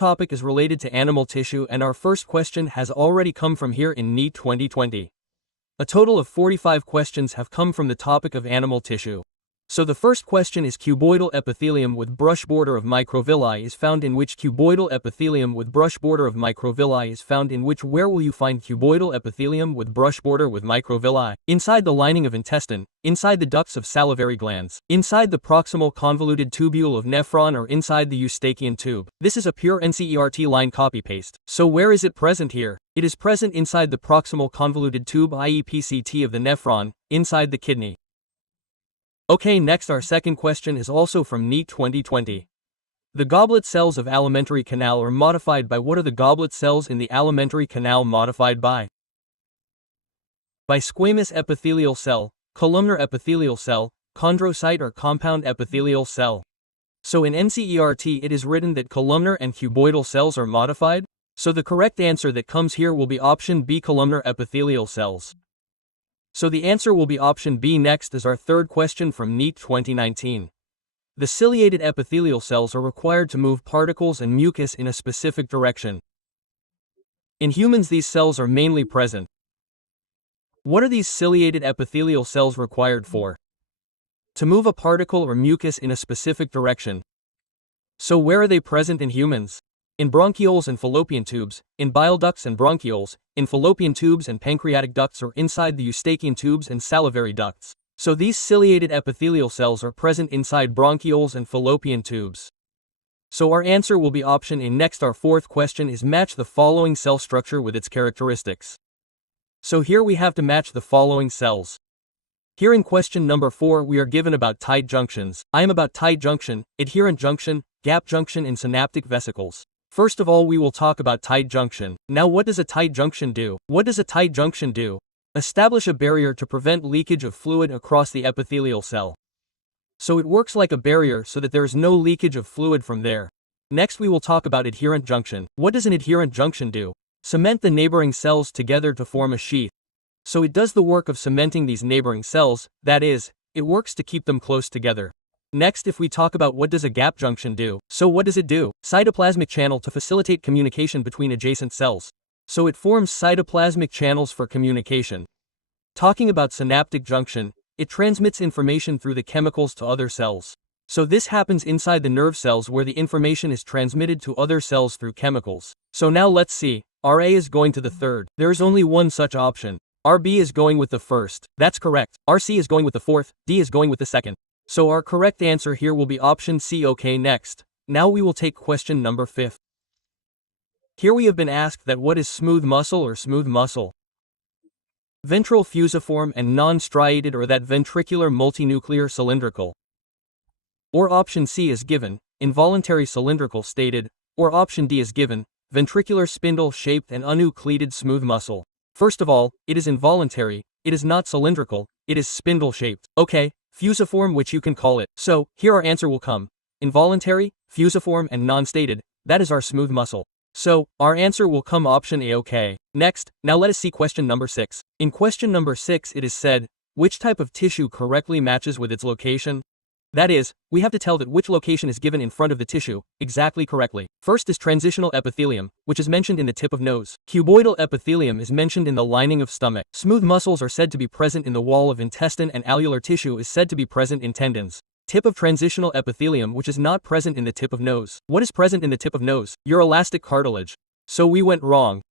topic is related to animal tissue, and our first question has already come from here in NEET 2020. A total of 45 questions have come from the topic of animal tissue. So the first question is cuboidal epithelium with brush border of microvilli is found in which? Cuboidal epithelium with brush border of microvilli is found in which? Where will you find cuboidal epithelium with brush border with microvilli? Inside the lining of intestine, inside the ducts of salivary glands, inside the proximal convoluted tubule of nephron, or inside the eustachian tube. This is a pure NCERT line copy-paste. So where is it present here? It is present inside the proximal convoluted tube, i.e. PCT of the nephron, inside the kidney. Okay, next our second question is also from NEET 2020. The goblet cells of alimentary canal are modified by what? Are the goblet cells in the alimentary canal modified by? By squamous epithelial cell, columnar epithelial cell, chondrocyte or compound epithelial cell. So in NCERT it is written that columnar and cuboidal cells are modified, so the correct answer that comes here will be option B, columnar epithelial cells. So the answer will be option B. Next is our third question from NEET 2019. The ciliated epithelial cells are required to move particles and mucus in a specific direction. In humans these cells are mainly present. What are these ciliated epithelial cells required for? To move a particle or mucus in a specific direction. So where are they present in humans? In bronchioles and fallopian tubes, in bile ducts and bronchioles, in fallopian tubes and pancreatic ducts, or inside the eustachian tubes and salivary ducts. So these ciliated epithelial cells are present inside bronchioles and fallopian tubes. So our answer will be option A. Next our fourth question is match the following cell structure with its characteristics. So here we have to match the following cells. Here in question number 4 we are given about tight junctions. I am about tight junction, adherent junction, gap junction in synaptic vesicles. First of all we will talk about tight junction. Now what does a tight junction do? What does a tight junction do? Establish a barrier to prevent leakage of fluid across the epithelial cell. So it works like a barrier so that there is no leakage of fluid from there. Next we will talk about adherent junction. What does an adherent junction do? Cement the neighboring cells together to form a sheath. So it does the work of cementing these neighboring cells, that is, it works to keep them close together. Next, if we talk about what does a gap junction do, so what does it do? Cytoplasmic channel to facilitate communication between adjacent cells. So it forms cytoplasmic channels for communication. Talking about synaptic junction, it transmits information through the chemicals to other cells. So this happens inside the nerve cells where the information is transmitted to other cells through chemicals. So now let's see, RA is going to the third. There is only one such option. RB is going with the first. That's correct. RC is going with the fourth. D is going with the second. So our correct answer here will be option C. Okay, next. Now we will take question number 5. Here we have been asked that what is smooth muscle or smooth muscle? Ventral fusiform and non-striated, or that ventricular multinuclear cylindrical. Or option C is given, involuntary cylindrical stated, or option D is given, ventricular spindle-shaped and unencleated smooth muscle. First of all, it is involuntary, it is not cylindrical, it is spindle-shaped. Okay. Fusiform, which you can call it. So, here our answer will come. Involuntary, fusiform and non-stated, that is our smooth muscle. So, our answer will come option A. Okay. Next, now let us see question number 6. In question number 6 it is said, which type of tissue correctly matches with its location? That is, we have to tell that which location is given in front of the tissue, exactly correctly. First is transitional epithelium, which is mentioned in the tip of nose. Cuboidal epithelium is mentioned in the lining of stomach. Smooth muscles are said to be present in the wall of intestine, and alveolar tissue is said to be present in tendons. Tip of transitional epithelium, which is not present in the tip of nose. What is present in the tip of nose? Your elastic cartilage. So we went wrong.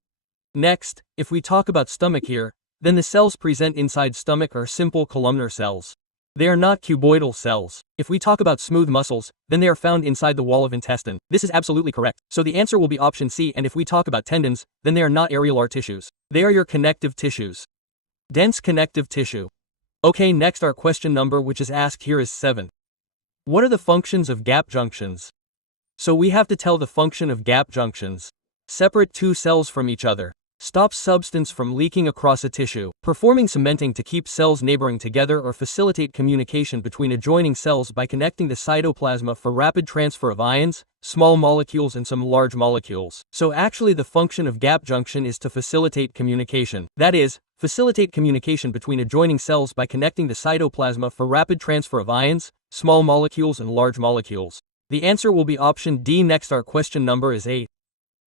Next, if we talk about stomach here, then the cells present inside stomach are simple columnar cells. They are not cuboidal cells. If we talk about smooth muscles, then they are found inside the wall of intestine. This is absolutely correct. So the answer will be option C. And if we talk about tendons, then they are not areolar tissues. They are your connective tissues. Dense connective tissue. Okay, next our question number which is asked here is 7. What are the functions of gap junctions? So we have to tell the function of gap junctions. Separate two cells from each other. Stops substance from leaking across a tissue. Performing cementing to keep cells neighboring together or facilitate communication between adjoining cells by connecting the cytoplasma for rapid transfer of ions, small molecules and some large molecules. So actually the function of gap junction is to facilitate communication. That is, facilitate communication between adjoining cells by connecting the cytoplasma for rapid transfer of ions, small molecules and large molecules. The answer will be option D. Next our question number is 8.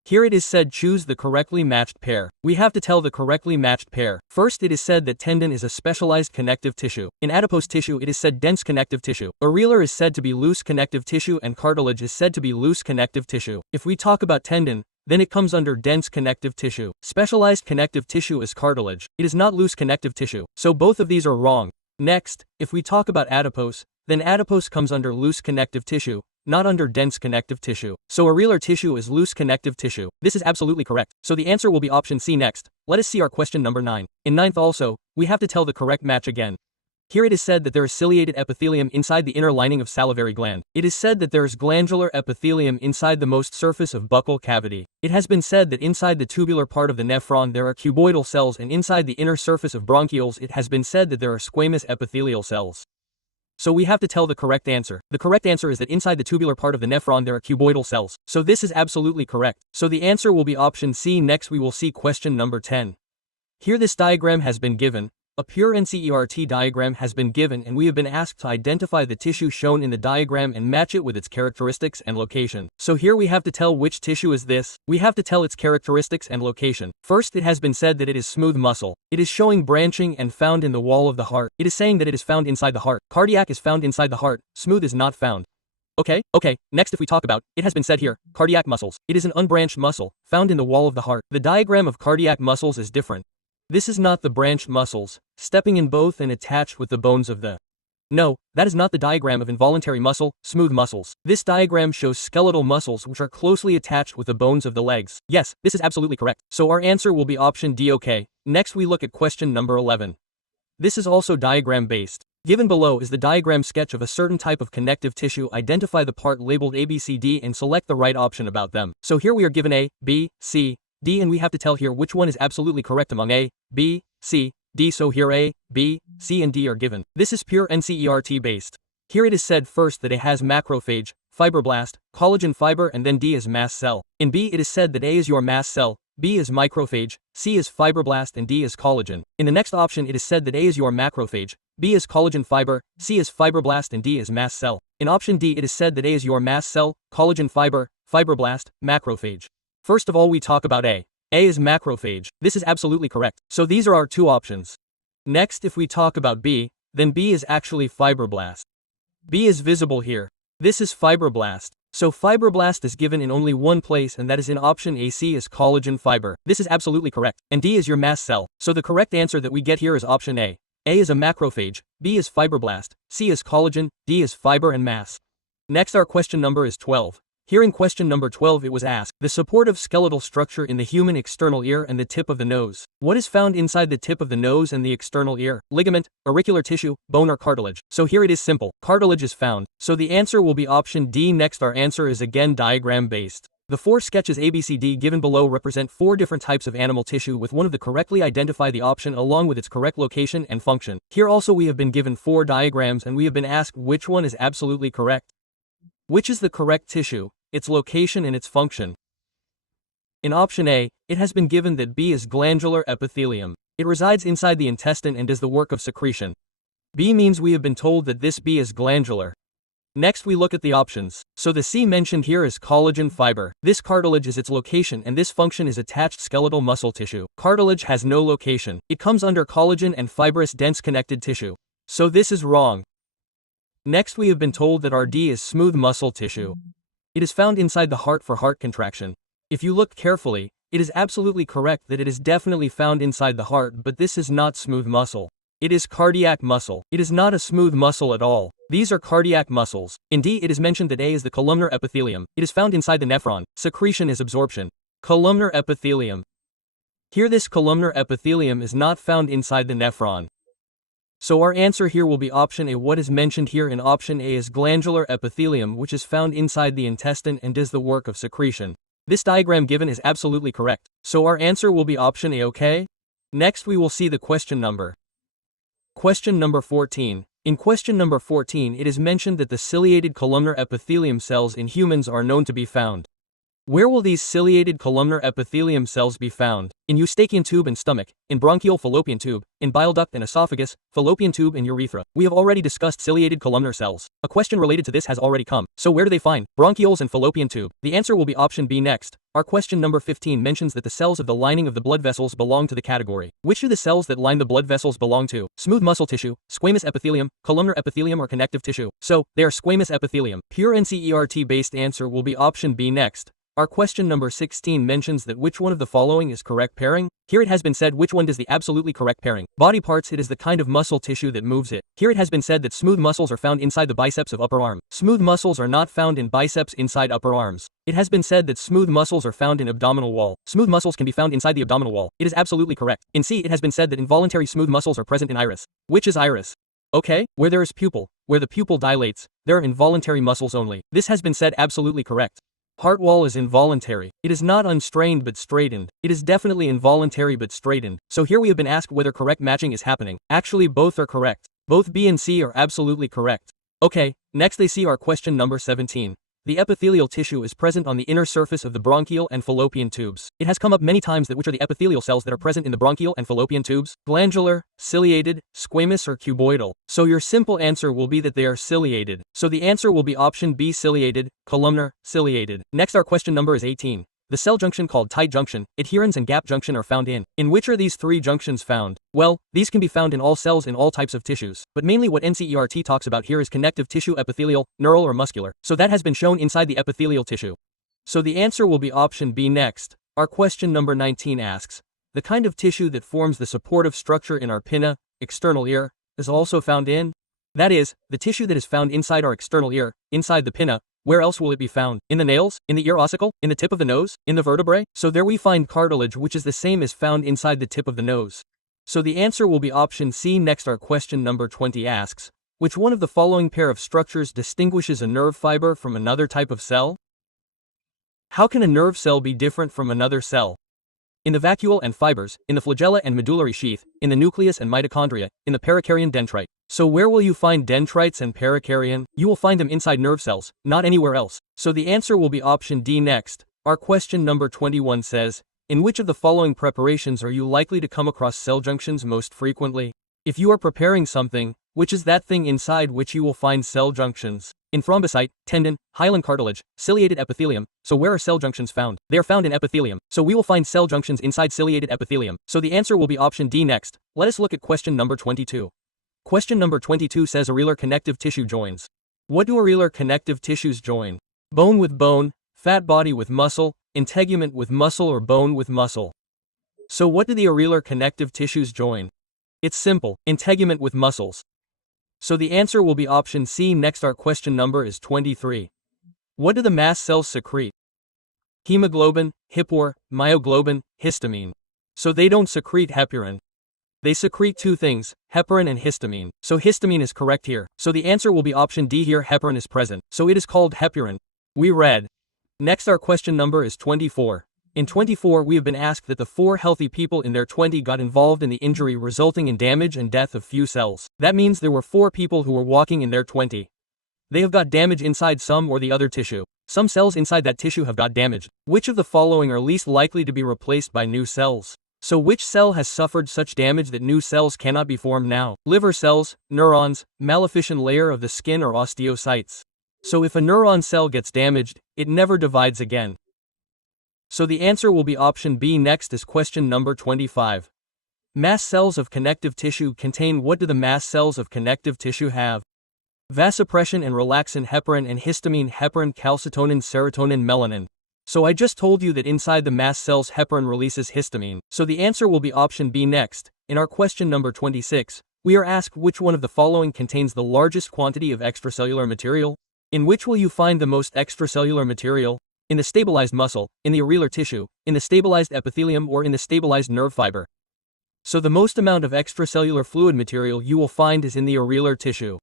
Here it is said choose the correctly matched pair. We have to tell the correctly matched pair. First it is said that tendon is a specialized connective tissue. In adipose tissue it is said dense connective tissue. Areolar is said to be loose connective tissue and cartilage is said to be loose connective tissue. If we talk about tendon, then it comes under dense connective tissue. Specialized connective tissue is cartilage. It is not loose connective tissue. So both of these are wrong. Next, if we talk about adipose, then adipose comes under loose connective tissue, not under dense connective tissue. So areolar tissue is loose connective tissue. This is absolutely correct. So the answer will be option C next. Let us see our question number 9. In 9th also, we have to tell the correct match again. Here it is said that there is ciliated epithelium inside the inner lining of salivary gland. It is said that there is glandular epithelium inside the most surface of buccal cavity. It has been said that inside the tubular part of the nephron there are cuboidal cells and inside the inner surface of bronchioles it has been said that there are squamous epithelial cells. So we have to tell the correct answer. The correct answer is that inside the tubular part of the nephron there are cuboidal cells. So this is absolutely correct. So the answer will be option C. Next we will see question number 10. Here this diagram has been given. A pure NCERT diagram has been given and we have been asked to identify the tissue shown in the diagram and match it with its characteristics and location. So here we have to tell which tissue is this. We have to tell its characteristics and location. First, it has been said that it is smooth muscle. It is showing branching and found in the wall of the heart. It is saying that it is found inside the heart. Cardiac is found inside the heart. Smooth is not found. Okay. Next if we talk about, it has been said here, cardiac muscles. It is an unbranched muscle, found in the wall of the heart. The diagram of cardiac muscles is different. This is not the branched muscles, stepping in both and attached with the bones of the. No, that is not the diagram of involuntary muscle, smooth muscles. This diagram shows skeletal muscles which are closely attached with the bones of the legs. Yes, this is absolutely correct. So our answer will be option D. Okay. Next we look at question number 11. This is also diagram based. Given below is the diagram sketch of a certain type of connective tissue. Identify the part labeled A, B, C, D and select the right option about them. So here we are given A, B, C, D and we have to tell here which one is absolutely correct among A, B, C, D. So here A, B, C and D are given. This is pure NCERT based. Here it is said first that A has macrophage, fibroblast, collagen fiber and then D is mast cell. In B it is said that A is your mast cell, B is microphage, C is fibroblast and D is collagen. In the next option it is said that A is your macrophage, B is collagen fiber, C is fibroblast and D is mast cell. In option D it is said that A is your mast cell, collagen fiber, fibroblast, macrophage. First of all we talk about A. A is macrophage. This is absolutely correct. So these are our two options. Next if we talk about B, then B is actually fibroblast. B is visible here. This is fibroblast. So fibroblast is given in only one place and that is in option A. C is collagen fiber. This is absolutely correct. And D is your mast cell. So the correct answer that we get here is option A. A is a macrophage, B is fibroblast, C is collagen, D is fiber and mass. Next our question number is 12. Here in question number 12 it was asked, the supportive skeletal structure in the human external ear and the tip of the nose. What is found inside the tip of the nose and the external ear? Ligament, auricular tissue, bone or cartilage? So here it is simple, cartilage is found. So the answer will be option D. Next our answer is again diagram based. The 4 sketches ABCD given below represent 4 different types of animal tissue with one of the correctly identify the option along with its correct location and function. Here also we have been given 4 diagrams and we have been asked which one is absolutely correct. Which is the correct tissue, its location and its function? In option A, it has been given that B is glandular epithelium. It resides inside the intestine and does the work of secretion. B means we have been told that this B is glandular. Next we look at the options. So the C mentioned here is collagen fiber. This cartilage is its location and this function is attached skeletal muscle tissue. Cartilage has no location. It comes under collagen and fibrous dense connected tissue. So this is wrong. Next we have been told that our D is smooth muscle tissue. It is found inside the heart for heart contraction. If you look carefully, it is absolutely correct that it is definitely found inside the heart, but this is not smooth muscle. It is cardiac muscle. It is not a smooth muscle at all. These are cardiac muscles. In D it is mentioned that A is the columnar epithelium. It is found inside the nephron. Secretion is absorption. Columnar epithelium. Here this columnar epithelium is not found inside the nephron. So our answer here will be option A. What is mentioned here in option A is glandular epithelium, which is found inside the intestine and does the work of secretion. This diagram given is absolutely correct. So our answer will be option A. Okay? Next we will see the question number. Question number 14. In question number 14 it is mentioned that the ciliated columnar epithelium cells in humans are known to be found. Where will these ciliated columnar epithelium cells be found? In eustachian tube and stomach, in bronchial fallopian tube, in bile duct and esophagus, fallopian tube and urethra. We have already discussed ciliated columnar cells. A question related to this has already come. So where do they find? Bronchioles and fallopian tube. The answer will be option B next. Our question number 15 mentions that the cells of the lining of the blood vessels belong to the category. Which do the cells that line the blood vessels belong to? Smooth muscle tissue, squamous epithelium, columnar epithelium or connective tissue? So, they are squamous epithelium. Pure NCERT-based answer will be option B next. Our question number 16 mentions that which one of the following is correct pairing? Here it has been said which one does the absolutely correct pairing. Body parts, it is the kind of muscle tissue that moves it. Here it has been said that smooth muscles are found inside the biceps of upper arm. Smooth muscles are not found in biceps inside upper arms. It has been said that smooth muscles are found in abdominal wall. Smooth muscles can be found inside the abdominal wall. It is absolutely correct. In C, it has been said that involuntary smooth muscles are present in iris. Which is iris? Okay, where there is pupil, where the pupil dilates, there are involuntary muscles only. This has been said absolutely correct. Heart wall is involuntary. It is not unstrained but straightened. It is definitely involuntary but straightened. So here we have been asked whether correct matching is happening. Actually, both are correct. Both B and C are absolutely correct. Okay, next they see our question number 17. The epithelial tissue is present on the inner surface of the bronchial and fallopian tubes. It has come up many times that which are the epithelial cells that are present in the bronchial and fallopian tubes? Glandular, ciliated, squamous or cuboidal. So your simple answer will be that they are ciliated. So the answer will be option B, ciliated, columnar, ciliated. Next our question number is 18. The cell junction called tight junction, adherens and gap junction are found in which are these three junctions found? Well, these can be found in all cells in all types of tissues, but mainly what NCERT talks about here is connective tissue, epithelial, neural or muscular, so that has been shown inside the epithelial tissue. So the answer will be option B next. Our question number 19 asks, the kind of tissue that forms the supportive structure in our pinna, external ear, is also found in? That is, the tissue that is found inside our external ear, inside the pinna. Where else will it be found? In the nails? In the ear ossicle? In the tip of the nose? In the vertebrae? So there we find cartilage, which is the same as found inside the tip of the nose. So the answer will be option C next. Our question number 20 asks, which one of the following pair of structures distinguishes a nerve fiber from another type of cell? How can a nerve cell be different from another cell? In the vacuole and fibers, in the flagella and medullary sheath, in the nucleus and mitochondria, in the perikaryon dendrite. So where will you find dendrites and perikaryon? You will find them inside nerve cells, not anywhere else. So the answer will be option D next. Our question number 21 says, in which of the following preparations are you likely to come across cell junctions most frequently? If you are preparing something, which is that thing inside which you will find cell junctions? In thrombocyte, tendon, hyaline cartilage, ciliated epithelium. So where are cell junctions found? They are found in epithelium. So we will find cell junctions inside ciliated epithelium. So the answer will be option D next. Let us look at question number 22. Question number 22 says areolar connective tissue joins. What do areolar connective tissues join? Bone with bone, fat body with muscle, integument with muscle or bone with muscle. So what do the areolar connective tissues join? It's simple, integument with muscles. So the answer will be option C next. Our question number is 23. What do the mast cells secrete? Hemoglobin, hipor, myoglobin, histamine. So they don't secrete heparin. They secrete two things, heparin and histamine. So histamine is correct here. So the answer will be option D here, heparin is present. So it is called heparin. We read. Next our question number is 24. In 24 we have been asked that the 4 healthy people in their 20 got involved in the injury resulting in damage and death of few cells. That means there were 4 people who were walking in their 20. They have got damage inside some or the other tissue. Some cells inside that tissue have got damaged. Which of the following are least likely to be replaced by new cells? So which cell has suffered such damage that new cells cannot be formed now? Liver cells, neurons, maleficent layer of the skin or osteocytes. So if a neuron cell gets damaged, it never divides again. So the answer will be option B next is question number 25. Mast cells of connective tissue contain what do the mast cells of connective tissue have? Vasopressin and relaxin, heparin and histamine, heparin, calcitonin, serotonin, melanin. So I just told you that inside the mast cells heparin releases histamine. So the answer will be option B next. In our question number 26, we are asked which one of the following contains the largest quantity of extracellular material? In which will you find the most extracellular material? In the stabilized muscle, in the areolar tissue, in the stabilized epithelium or in the stabilized nerve fiber. So the most amount of extracellular fluid material you will find is in the areolar tissue.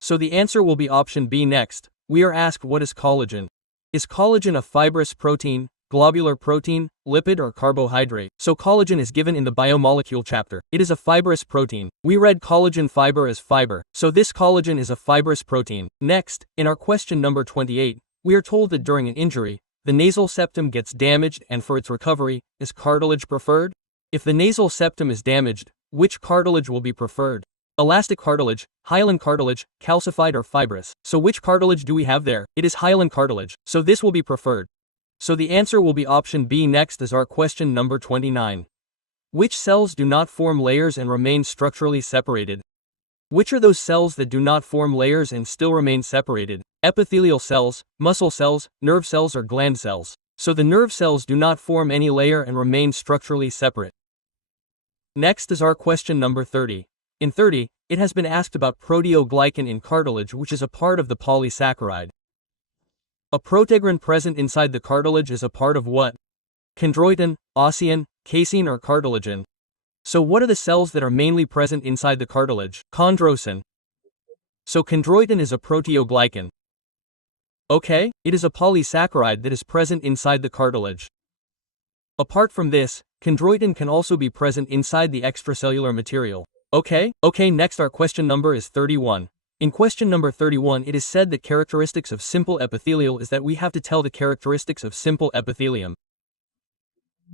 So the answer will be option B next. We are asked what is collagen? Is collagen a fibrous protein, globular protein, lipid or carbohydrate? So collagen is given in the biomolecule chapter. It is a fibrous protein. We read collagen fiber as fiber. So this collagen is a fibrous protein. Next, in our question number 28, we are told that during an injury, the nasal septum gets damaged and for its recovery, is cartilage preferred? If the nasal septum is damaged, which cartilage will be preferred? Elastic cartilage, hyaline cartilage, calcified or fibrous. So which cartilage do we have there? It is hyaline cartilage, so this will be preferred. So the answer will be option B. Next is our question number 29. Which cells do not form layers and remain structurally separated? Which are those cells that do not form layers and still remain separated? Epithelial cells, muscle cells, nerve cells or gland cells. So the nerve cells do not form any layer and remain structurally separate. Next is our question number 30. In 30, it has been asked about proteoglycan in cartilage, which is a part of the polysaccharide. A protegrin present inside the cartilage is a part of what? Chondroitin, ossein, casein or cartilagen. So what are the cells that are mainly present inside the cartilage? Chondrosin. So chondroitin is a proteoglycan. Okay, it is a polysaccharide that is present inside the cartilage. Apart from this, chondroitin can also be present inside the extracellular material. Okay, next our question number is 31. In question number 31 it is said that characteristics of simple epithelial is that we have to tell the characteristics of simple epithelium.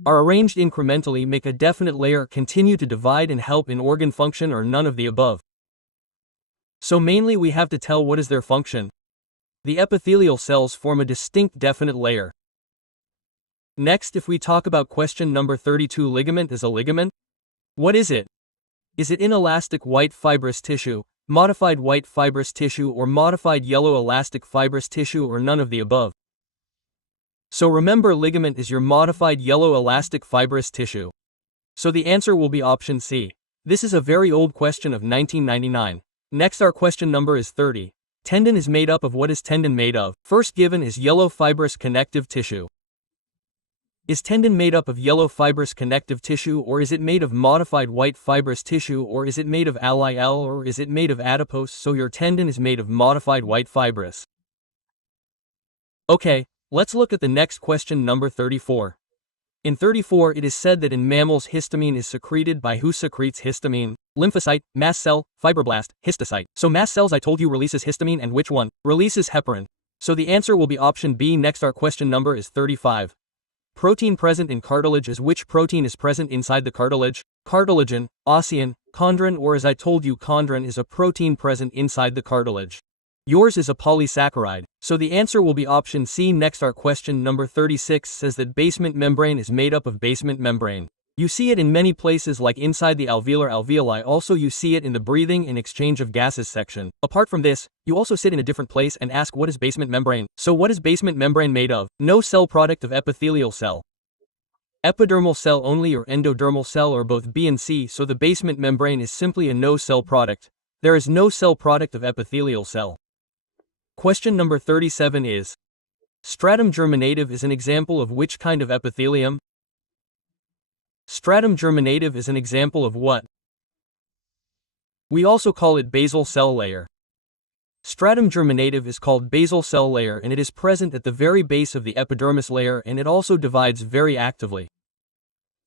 Are arranged incrementally, make a definite layer, continue to divide and help in organ function, or none of the above. So mainly we have to tell what is their function. The epithelial cells form a distinct definite layer. Next, if we talk about question number 32, ligament is a ligament. What is it? Is it inelastic white fibrous tissue, modified white fibrous tissue or modified yellow elastic fibrous tissue, or none of the above? So remember, ligament is your modified yellow elastic fibrous tissue. So the answer will be option C. This is a very old question of 1999. Next our question number is 30. Tendon is made up of. What is tendon made of? First given is yellow fibrous connective tissue. Is tendon made up of yellow fibrous connective tissue, or is it made of modified white fibrous tissue, or is it made of allyl, or is it made of adipose? So your tendon is made of modified white fibrous. Okay, let's look at the next question number 34. In 34 it is said that in mammals histamine is secreted by. Who secretes histamine? Lymphocyte, mast cell, fibroblast, histocyte. So mast cells I told you releases histamine, and which one? Releases heparin. So the answer will be option B. Next our question number is 35. Protein present in cartilage is. Which protein is present inside the cartilage? Cartilagen, ossein, chondrin, or as I told you, chondrin is a protein present inside the cartilage. Yours is a polysaccharide. So the answer will be option C. Next our question number 36 says that basement membrane is made up of. Basement membrane. You see it in many places like inside the alveolar alveoli, also you see it in the breathing and exchange of gases section. Apart from this, you also sit in a different place and ask what is basement membrane. So what is basement membrane made of? No cell product of epithelial cell, epidermal cell only, or endodermal cell, or both B and C. So the basement membrane is simply a no cell product. There is no cell product of epithelial cell. Question number 37 is: stratum germinative is an example of which kind of epithelium? Stratum germinative is an example of what? We also call it basal cell layer. Stratum germinative is called basal cell layer, and it is present at the very base of the epidermis layer, and it also divides very actively.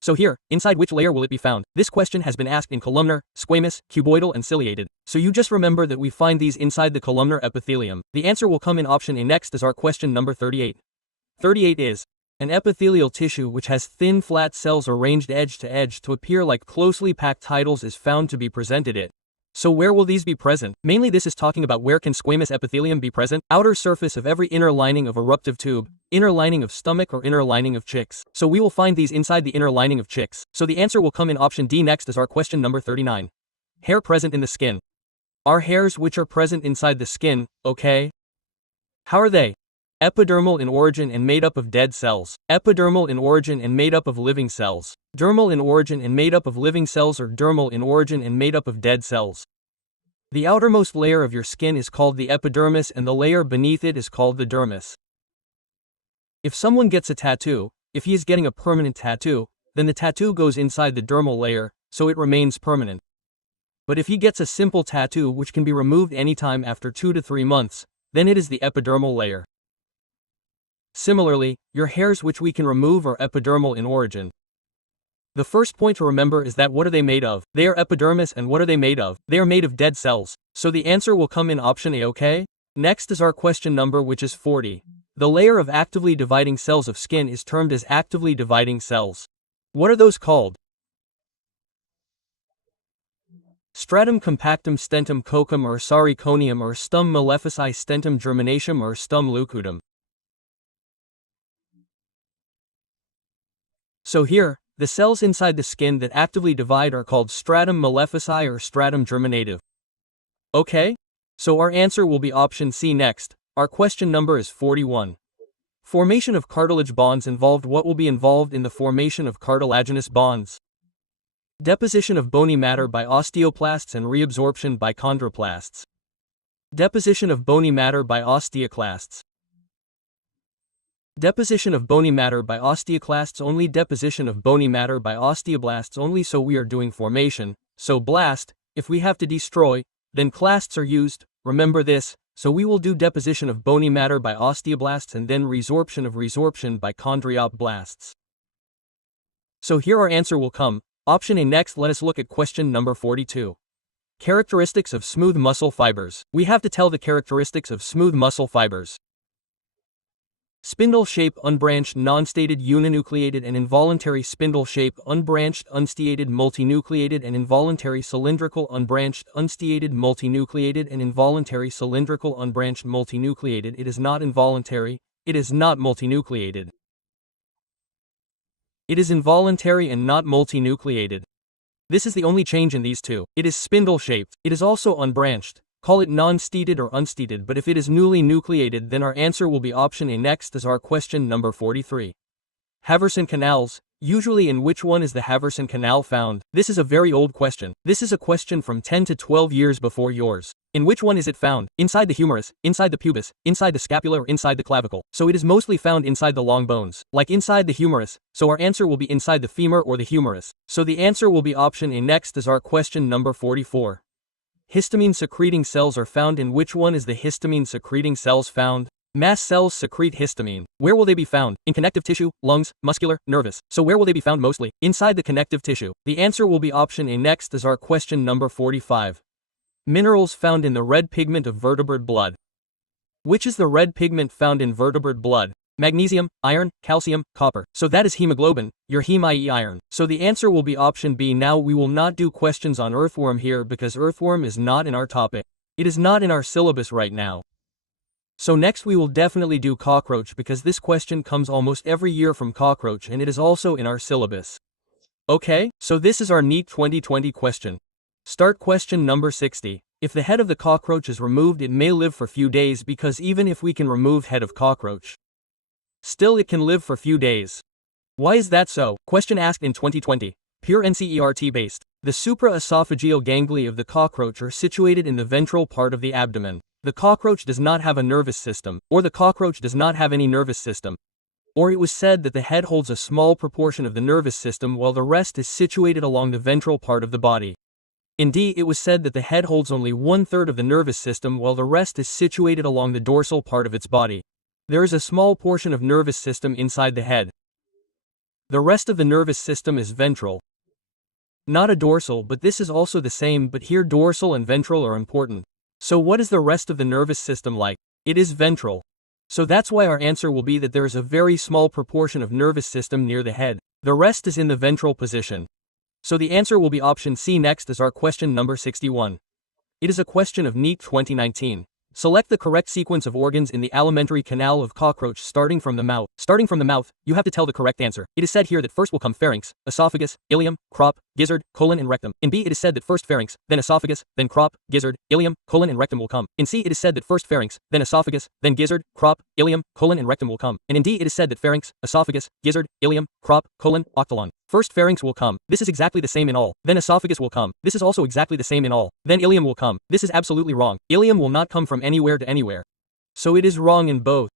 So here, inside which layer will it be found? This question has been asked in columnar, squamous, cuboidal and ciliated. So you just remember that we find these inside the columnar epithelium. The answer will come in option A. Next is our question number 38. 38 is: an epithelial tissue which has thin flat cells arranged edge to edge to appear like closely packed titles is found to be presented it. So where will these be present? Mainly this is talking about where can squamous epithelium be present? Outer surface of every inner lining of eruptive tube, inner lining of stomach or inner lining of chicks. So we will find these inside the inner lining of chicks. So the answer will come in option D. Next is our question number 39. Hair present in the skin. Are hairs which are present inside the skin, okay? How are they? Epidermal in origin and made up of dead cells. Epidermal in origin and made up of living cells. Dermal in origin and made up of living cells, or dermal in origin and made up of dead cells. The outermost layer of your skin is called the epidermis, and the layer beneath it is called the dermis. If someone gets a tattoo, if he is getting a permanent tattoo, then the tattoo goes inside the dermal layer, so it remains permanent. But if he gets a simple tattoo which can be removed anytime after 2 to 3 months, then it is the epidermal layer. Similarly, your hairs which we can remove are epidermal in origin. The first point to remember is that what are they made of? They are epidermis, and what are they made of? They are made of dead cells. So the answer will come in option A, okay? Next is our question number, which is 40. The layer of actively dividing cells of skin is termed as actively dividing cells. What are those called? Stratum compactum stentum cocum or sariconium or stum malefici stentum germinatum or stum lucidum. So here, the cells inside the skin that actively divide are called stratum malefici or stratum germinative. Okay? So our answer will be option C next. Our question number is 41. Formation of cartilage bonds involved. What will be involved in the formation of cartilaginous bonds? Deposition of bony matter by osteoclasts and reabsorption by chondroplasts. Deposition of bony matter by osteoclasts. Deposition of bony matter by osteoclasts only. Deposition of bony matter by osteoblasts only. So we are doing formation, so blast. If we have to destroy, then clasts are used, remember this, so we will do deposition of bony matter by osteoblasts and then resorption by chondrioblasts. So here our answer will come, option A. Next, let us look at question number 42. Characteristics of smooth muscle fibers. We have to tell the characteristics of smooth muscle fibers. Spindle shape, unbranched, non-stated, uninucleated and involuntary. Spindle shape, unbranched, unstated, multinucleated and involuntary. Cylindrical, unbranched, unstated, multinucleated and involuntary. Cylindrical, unbranched, multinucleated. It is not involuntary, it is not multinucleated. It is involuntary and not multinucleated. This is the only change in these two. It is spindle-shaped. It is also unbranched. Call it non-stated or unstated, but if it is newly nucleated, then our answer will be option A. Next is our question number 43. Haverson canals. Usually in which one is the Haverson canal found? This is a very old question. This is a question from 10 to 12 years before yours. In which one is it found? Inside the humerus, inside the pubis, inside the scapula or inside the clavicle? So it is mostly found inside the long bones, like inside the humerus, so our answer will be inside the femur or the humerus. So the answer will be option A. Next is our question number 44. Histamine secreting cells are found in which one is the histamine secreting cells found? Mast cells secrete histamine. Where will they be found? In connective tissue, lungs, muscular, nervous. So where will they be found mostly? Inside the connective tissue. The answer will be option A. Next is our question number 45. Minerals found in the red pigment of vertebrate blood. Which is the red pigment found in vertebrate blood? Magnesium, iron, calcium, copper. So that is hemoglobin, your heme i.e. iron. So the answer will be option B. Now we will not do questions on earthworm here because earthworm is not in our topic. It is not in our syllabus right now. So next we will definitely do cockroach because this question comes almost every year from cockroach and it is also in our syllabus. Okay, so this is our NEET 2020 question. Start question number 60. If the head of the cockroach is removed, it may live for few days because even if we can remove head of cockroach, still it can live for few days. Why is that so? Question asked in 2020. Pure NCERT based. The supraesophageal ganglia of the cockroach are situated in the ventral part of the abdomen. The cockroach does not have a nervous system, or the cockroach does not have any nervous system. Or it was said that the head holds a small proportion of the nervous system while the rest is situated along the ventral part of the body. Indeed, it was said that the head holds only 1/3 of the nervous system while the rest is situated along the dorsal part of its body. There is a small portion of nervous system inside the head. The rest of the nervous system is ventral. Not a dorsal, but this is also the same, but here dorsal and ventral are important. So what is the rest of the nervous system like? It is ventral. So that's why our answer will be that there is a very small proportion of nervous system near the head. The rest is in the ventral position. So the answer will be option C. Next is our question number 61. It is a question of NEET 2019. Select the correct sequence of organs in the alimentary canal of cockroach starting from the mouth. Starting from the mouth, you have to tell the correct answer. It is said here that first will come pharynx, esophagus, ileum, crop, gizzard, colon and rectum. In B it is said that first pharynx, then esophagus, then crop, gizzard, ileum, colon and rectum will come. In C it is said that first pharynx, then esophagus, then gizzard, crop, ileum, colon and rectum will come. And in D it is said that pharynx, esophagus, gizzard, ileum, crop, colon, octalon. First pharynx will come. This is exactly the same in all. Then esophagus will come. This is also exactly the same in all. Then ileum will come. This is absolutely wrong. Ileum will not come from anywhere to anywhere. So it is wrong in both.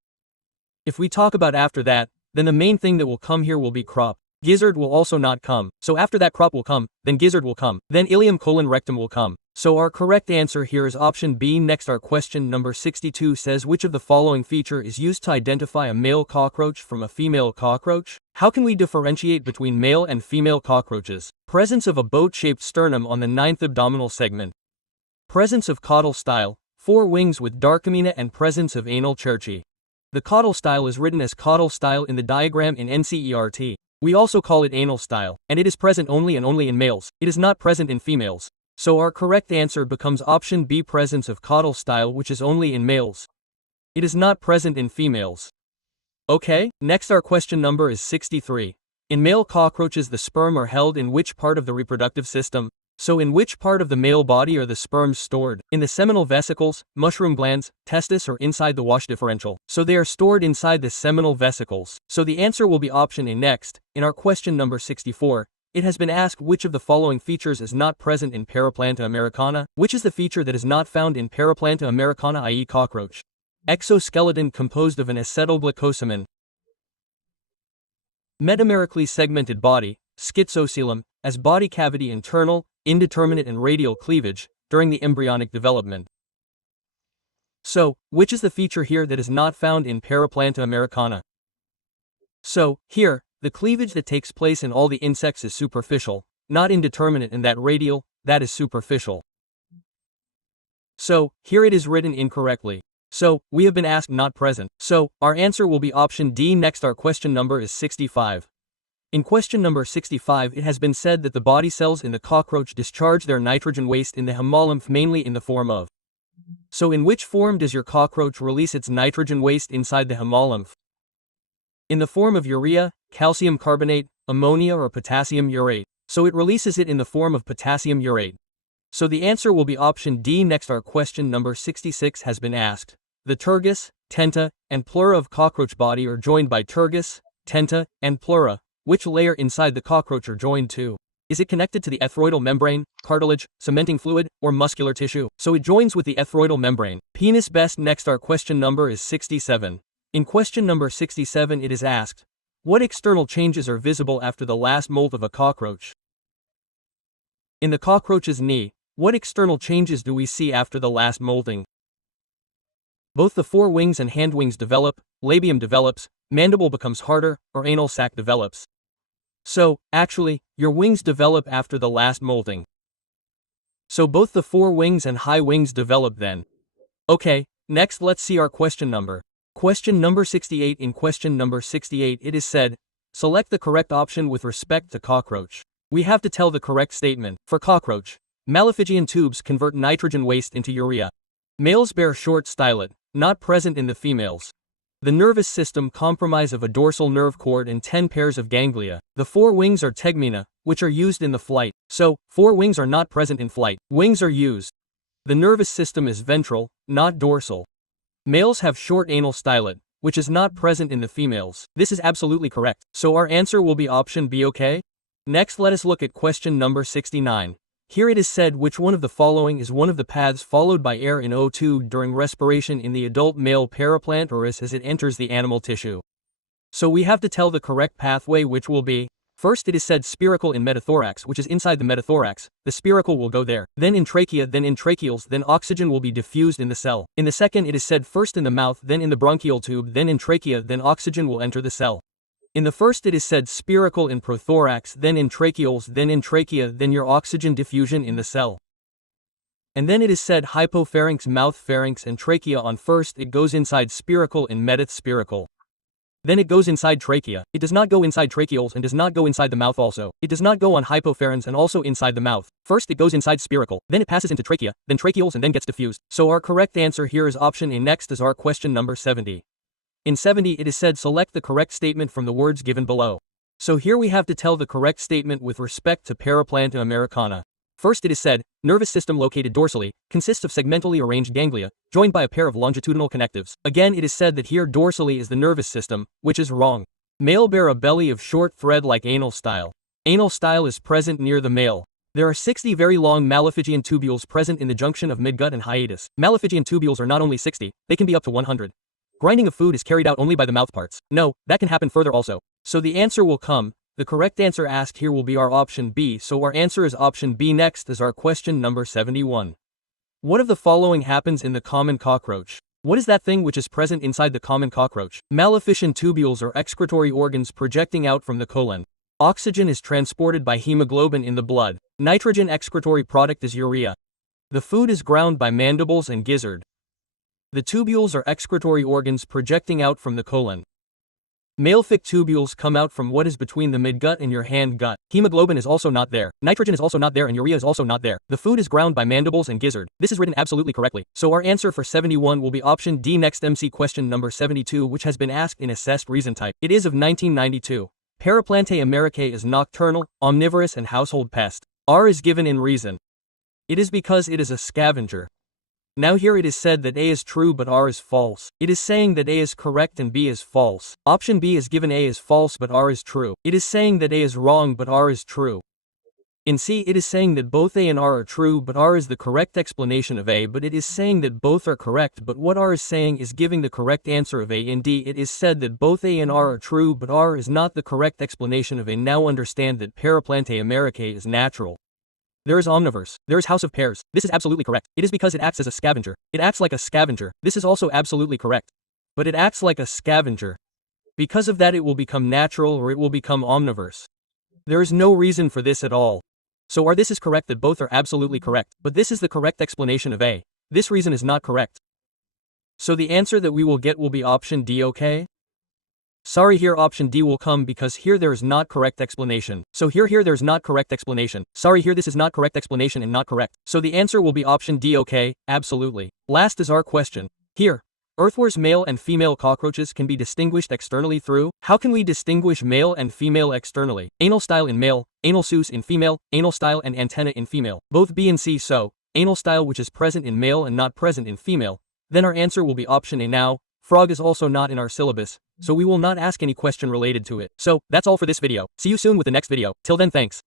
If we talk about after that, then the main thing that will come here will be crop. Gizzard will also not come. So after that crop will come, then gizzard will come. Then ileum colon rectum will come. So our correct answer here is option B. Next our question number 62 says which of the following feature is used to identify a male cockroach from a female cockroach? How can we differentiate between male and female cockroaches? Presence of a boat-shaped sternum on the 9th abdominal segment. Presence of caudal style, 4 wings with darkmina and presence of anal cerci. The caudal style is written as caudal style in the diagram in NCERT. We also call it anal style, and it is present only and only in males. It is not present in females. So our correct answer becomes option B, presence of caudal style, which is only in males. It is not present in females. Okay, next our question number is 63. In male cockroaches, the sperm are held in which part of the reproductive system? So in which part of the male body are the sperms stored? In the seminal vesicles, mushroom glands, testis, or inside the wash differential? So they are stored inside the seminal vesicles. So the answer will be option A. Next, in our question number 64, it has been asked which of the following features is not present in Paraplanta americana? Which is the feature that is not found in Paraplanta americana, i.e. cockroach? Exoskeleton composed of an acetylglycosamine. Metamerically segmented body, schizocoelom, as body cavity internal, indeterminate and radial cleavage, during the embryonic development. So, which is the feature here that is not found in Paraplanta americana? So, here, the cleavage that takes place in all the insects is superficial, not indeterminate, and that radial, that is superficial. So, here it is written incorrectly. So, we have been asked not present. So, our answer will be option D. Next, our question number is 65. In question number 65, it has been said that the body cells in the cockroach discharge their nitrogen waste in the hemolymph, mainly in the form of. So in which form does your cockroach release its nitrogen waste inside the hemolymph? In the form of urea, calcium carbonate, ammonia, or potassium urate. So it releases it in the form of potassium urate. So the answer will be option D. Next, our question number 66 has been asked. The tergus, tenta, and pleura of cockroach body are joined by tergus, tenta, and pleura. Which layer inside the cockroach are joined to? Is it connected to the ethroidal membrane, cartilage, cementing fluid, or muscular tissue? So it joins with the ethroidal membrane. Penis best. Next, our question number is 67. In question number 67, it is asked, what external changes are visible after the last molt of a cockroach? In the cockroach's knee, what external changes do we see after the last molting? Both the forewings and hindwings develop, labium develops, mandible becomes harder, or anal sac develops. So, actually, your wings develop after the last molting. So both the forewings and high wings develop then. Okay, next let's see our question number. Question number 68. In question number 68, it is said, select the correct option with respect to cockroach. We have to tell the correct statement. For cockroach, Malpighian tubes convert nitrogen waste into urea. Males bear short stylet, not present in the females. The nervous system comprise of a dorsal nerve cord and 10 pairs of ganglia. The forewings are tegmina, which are used in the flight. So, forewings are not present in flight. Wings are used. The nervous system is ventral, not dorsal. Males have short anal stylet, which is not present in the females. This is absolutely correct. So our answer will be option B. Okay? Next, let us look at question number 69. Here it is said which one of the following is one of the paths followed by air in O2 during respiration in the adult male paraplantaurus as it enters the animal tissue. So we have to tell the correct pathway, which will be, first it is said spiracle in metathorax, which is inside the metathorax. The spiracle will go there. Then in trachea, then in tracheals, then oxygen will be diffused in the cell. In the second it is said first in the mouth, then in the bronchial tube, then in trachea, then oxygen will enter the cell. In the first it is said spiracle in prothorax, then in tracheals, then in trachea, then your oxygen diffusion in the cell. And then it is said hypopharynx, mouth, pharynx, and trachea. On first it goes inside spiracle in metaspiracle. Then it goes inside trachea. It does not go inside tracheals and does not go inside the mouth also. It does not go on hypopharynx and also inside the mouth. First it goes inside spiracle, then it passes into trachea, then tracheals, and then gets diffused. So our correct answer here is option A. Next is our question number 70. In 70 it is said select the correct statement from the words given below. So here we have to tell the correct statement with respect to Paraplanta americana. First it is said, nervous system located dorsally, consists of segmentally arranged ganglia, joined by a pair of longitudinal connectives. Again it is said that here dorsally is the nervous system, which is wrong. Male bear a belly of short thread like anal style. Anal style is present near the male. There are 60 very long Malpighian tubules present in the junction of midgut and hiatus. Malpighian tubules are not only 60, they can be up to 100. Grinding of food is carried out only by the mouth parts. No, that can happen further also. So the answer will come. The correct answer asked here will be our option B. So our answer is option B. Next is our question number 71. What of the following happens in the common cockroach? What is that thing which is present inside the common cockroach? Malpighian tubules are excretory organs projecting out from the colon. Oxygen is transported by hemoglobin in the blood. Nitrogen excretory product is urea. The food is ground by mandibles and gizzard. The tubules are excretory organs projecting out from the colon. Male thick tubules come out from what is between the midgut and your hand gut. Hemoglobin is also not there. Nitrogen is also not there and urea is also not there. The food is ground by mandibles and gizzard. This is written absolutely correctly. So our answer for 71 will be option D. Next MC question number 72, which has been asked in assessed reason type. It is of 1992. Paraplantae americae is nocturnal, omnivorous and household pest. R is given in reason. It is because it is a scavenger. Now here it is said that A is true but R is false. It is saying that A is correct and B is false. Option B is given A is false but R is true. It is saying that A is wrong but R is true. In C it is saying that both A and R are true but R is the correct explanation of A, but it is saying that both are correct, but what R is saying is giving the correct answer of A. In D it is said that both A and R are true but R is not the correct explanation of A. Now understand that Paraplantae americae is natural. There is omnivores. There is house of pears. This is absolutely correct. It is because it acts as a scavenger. It acts like a scavenger. This is also absolutely correct. But it acts like a scavenger. Because of that it will become natural or it will become omnivores. There is no reason for this at all. So this is correct that both are absolutely correct, but this is the correct explanation of A. This reason is not correct. So the answer that we will get will be option D, okay? Sorry, here option D will come because here there is not correct explanation. So here there's not correct explanation. Sorry, here this is not correct explanation and not correct. So the answer will be option D, okay? Absolutely. Last is our question. Here, earthworms male and female cockroaches can be distinguished externally through. How can we distinguish male and female externally? Anal style in male, anal sus in female, anal style and antenna in female. Both B and C, so anal style which is present in male and not present in female. Then our answer will be option A. Now, frog is also not in our syllabus, so we will not ask any question related to it. So, that's all for this video. See you soon with the next video. Till then, thanks.